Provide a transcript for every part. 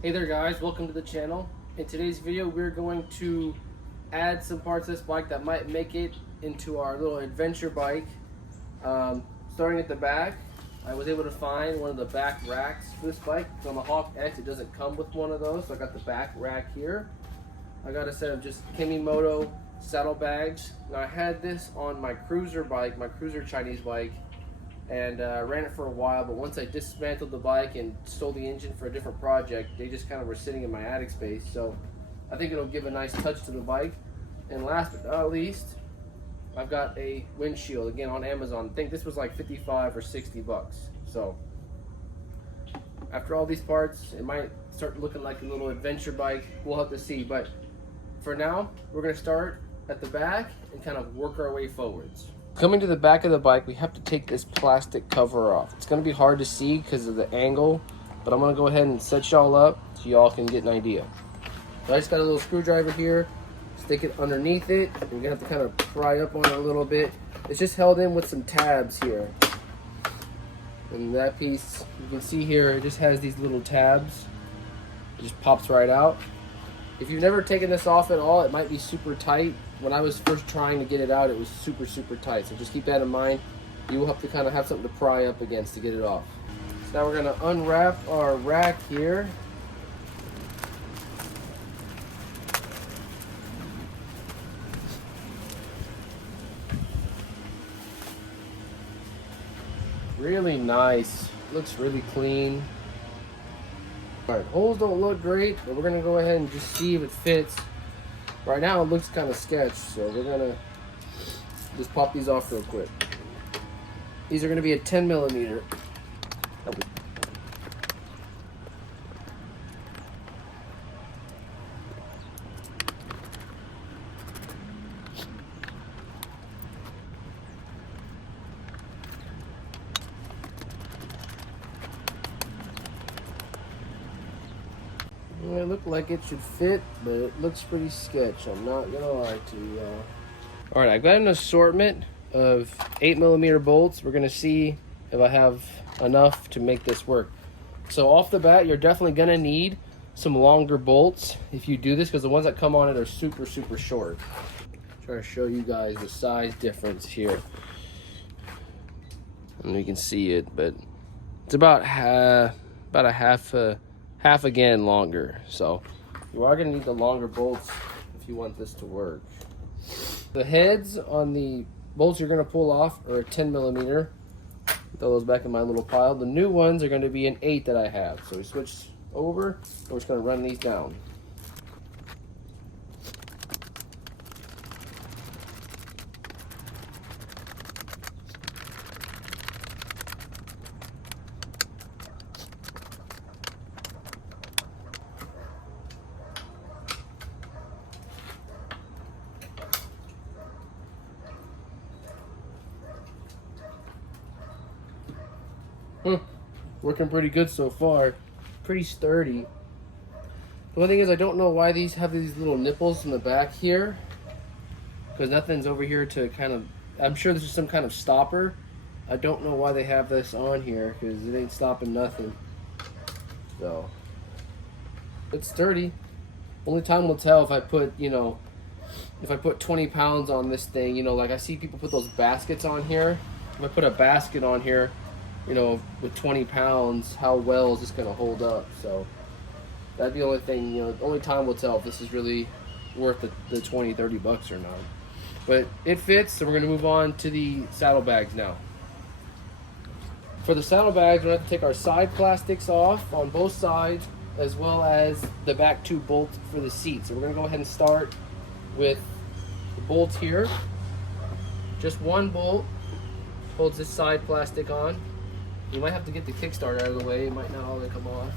Hey there guys, welcome to the channel. In today's video we're going to add some parts of this bike that might make it into our little adventure bike. Starting at the back, I was able to find one of the back racks for this bike. It's on the Hawk X, it doesn't come with one of those, so I got the back rack here. I got a set of just Kimimoto saddlebags. Now I had this on my cruiser bike, my cruiser Chinese bike, and ran it for a while, but once I dismantled the bike and stole the engine for a different project, they just kind of were sitting in my attic space. So I think it'll give a nice touch to the bike. And last but not least, I've got a windshield, again on Amazon. I think this was like 55 or 60 bucks. So after all these parts, it might start looking like a little adventure bike. We'll have to see, but for now, we're gonna start at the back and kind of work our way forwards. Coming to the back of the bike, we have to take this plastic cover off. It's going to be hard to see because of the angle, but I'm going to go ahead and set y'all up so y'all can get an idea. So I just got a little screwdriver here, stick it underneath it. We're going to have to kind of pry up on it a little bit. It's just held in with some tabs here. And that piece, you can see here, it just has these little tabs. It just pops right out. If you've never taken this off at all, it might be super tight. When I was first trying to get it out, it was super tight. So just keep that in mind. You will have to kind of have something to pry up against to get it off. So now we're going to unwrap our rack here. Really nice. Looks really clean. Alright, holes don't look great, but we're going to go ahead and just see if it fits. Right now it looks kind of sketch, so we're going to just pop these off real quick. These are going to be a 10 millimeter. It looked like it should fit, but it looks pretty sketch. I'm not gonna lie to you. All right, I've got an assortment of 8 millimeter bolts. We're gonna see if I have enough to make this work. So off the bat, you're definitely gonna need some longer bolts if you do this, because the ones that come on it are super short. Try to show you guys the size difference here. And you can see it, but it's about a half again longer. So you are going to need the longer bolts if you want this to work. The heads on the bolts you're going to pull off are a 10 millimeter. Throw those back in my little pile. The new ones are going to be an 8 that I have. So we switch over and we're just going to run these down. Working pretty good so far. Pretty sturdy. The one thing is I don't know why these have these little nipples in the back here, because nothing's over here to kind of, I'm sure this is some kind of stopper. I don't know why they have this on here, because it ain't stopping nothing. So it's sturdy. Only time will tell if I put, if I put 20 pounds on this thing, like I see people put those baskets on here. If I put a basket on here, with 20 pounds, how well is this going to hold up? So that'd be the only thing, only time will tell if this is really worth the 20, 30 bucks or not. But it fits, so we're going to move on to the saddlebags now. For the saddlebags, we're going to have to take our side plastics off on both sides, as well as the back 2 bolts for the seat. So we're going to go ahead and start with the bolts here. Just one bolt holds this side plastic on. You might have to get the kickstart out of the way. It might not all come off.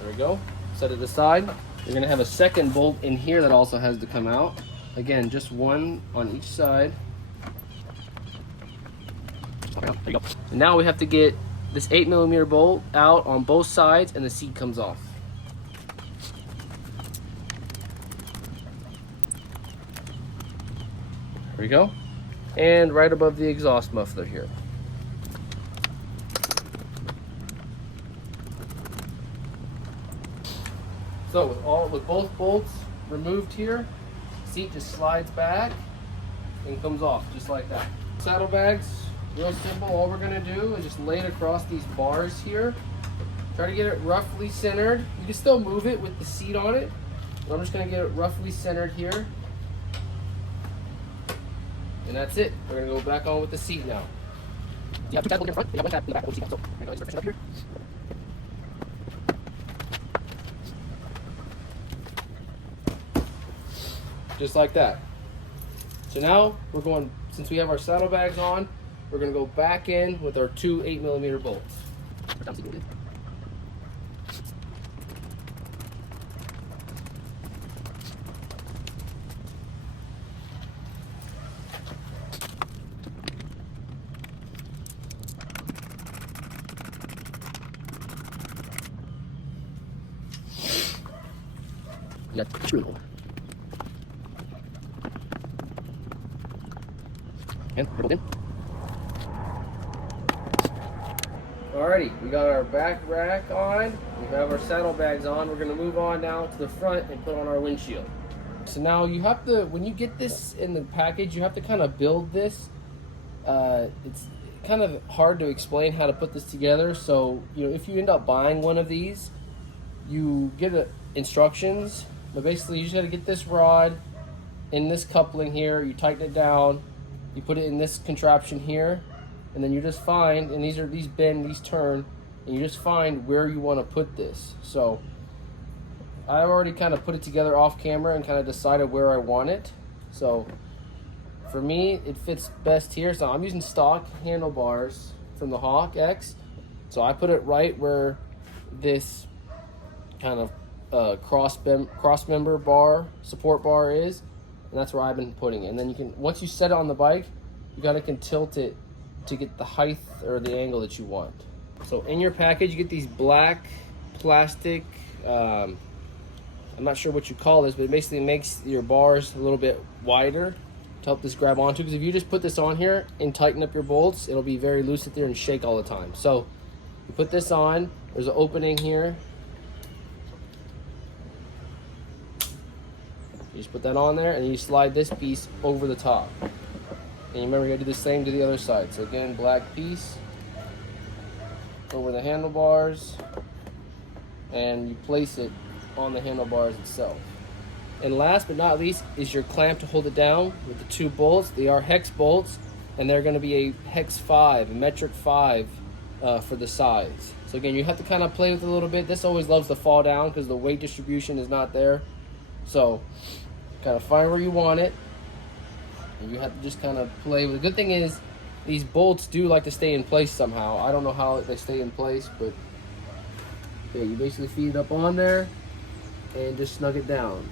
There we go. Set it aside. You're going to have a second bolt in here that also has to come out. Again, just one on each side. There you go. And now we have to get this 8 millimeter bolt out on both sides, and the seat comes off. There we go. And right above the exhaust muffler here. So with both bolts removed here, seat just slides back and comes off just like that. Saddlebags, real simple. All we're gonna do is just lay it across these bars here. Try to get it roughly centered. You can still move it with the seat on it, but I'm just gonna get it roughly centered here. And that's it. We're gonna go back on with the seat now. You have two tabs in front, you have one tab in the back of the seat. So we're gonna start up here. Just like that. So now we're going, since we have our saddlebags on, we're gonna go back in with our two 8mm bolts. You got true. And hold in. Alrighty, we got our back rack on. We have our saddlebags on. We're gonna move on now to the front and put on our windshield. So now you have to, when you get this in the package, you have to kind of build this. It's kind of hard to explain how to put this together. So, you know, if you end up buying one of these, you get instructions. But basically, you just got to get this rod in this coupling here. You tighten it down. You put it in this contraption here, and then you just find, and these bend, these turn, and you just find where you want to put this. So I already kind of put it together off camera and kind of decided where I want it. So for me, it fits best here. So I'm using stock handlebars from the Hawk X. So I put it right where this kind of cross member bar, support bar is, and that's where I've been putting it. And then you can, once you set it on the bike, you can tilt it to get the height or the angle that you want. So in your package, you get these black plastic, I'm not sure what you call this, but it basically makes your bars a little bit wider to help this grab onto, because if you just put this on here and tighten up your bolts, it'll be very loose at there and shake all the time. So you put this on, there's an opening here. You just put that on there and you slide this piece over the top. And you remember you gotta do the same to the other side. So again, black piece over the handlebars, and you place it on the handlebars itself. And last but not least is your clamp to hold it down with the two bolts. They are hex bolts, and they're gonna be a hex 5, a metric 5 for the size. So again, you have to kind of play with it a little bit. This always loves to fall down because the weight distribution is not there. So kind of find where you want it, and you have to just kind of play with it. The good thing is these bolts do like to stay in place somehow. I don't know how they stay in place, but yeah, you basically feed it up on there and just snug it down.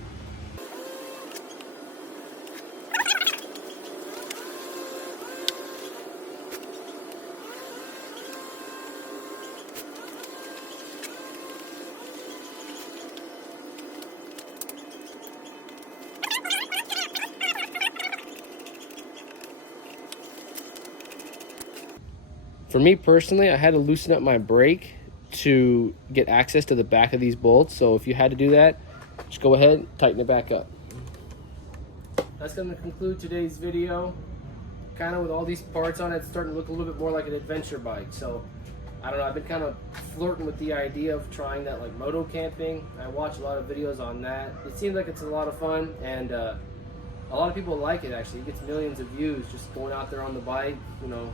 For me personally, I had to loosen up my brake to get access to the back of these bolts. So if you had to do that, just go ahead and tighten it back up. That's going to conclude today's video. Kind of with all these parts on it, it's starting to look a little bit more like an adventure bike. So I don't know, I've been kind of flirting with the idea of trying that, like moto camping. I watch a lot of videos on that. It seems like it's a lot of fun, and a lot of people like it actually. It gets millions of views just going out there on the bike, you know,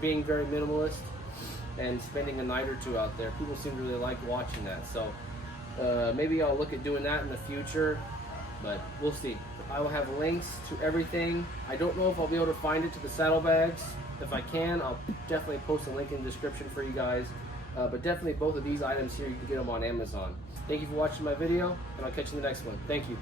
being very minimalist and spending a night or two out there. People seem to really like watching that. So maybe I'll look at doing that in the future, but we'll see. I will have links to everything. I don't know if I'll be able to find it to the saddlebags. If I can, I'll definitely post a link in the description for you guys. But definitely both of these items here, you can get them on Amazon. Thank you for watching my video, and I'll catch you in the next one. Thank you.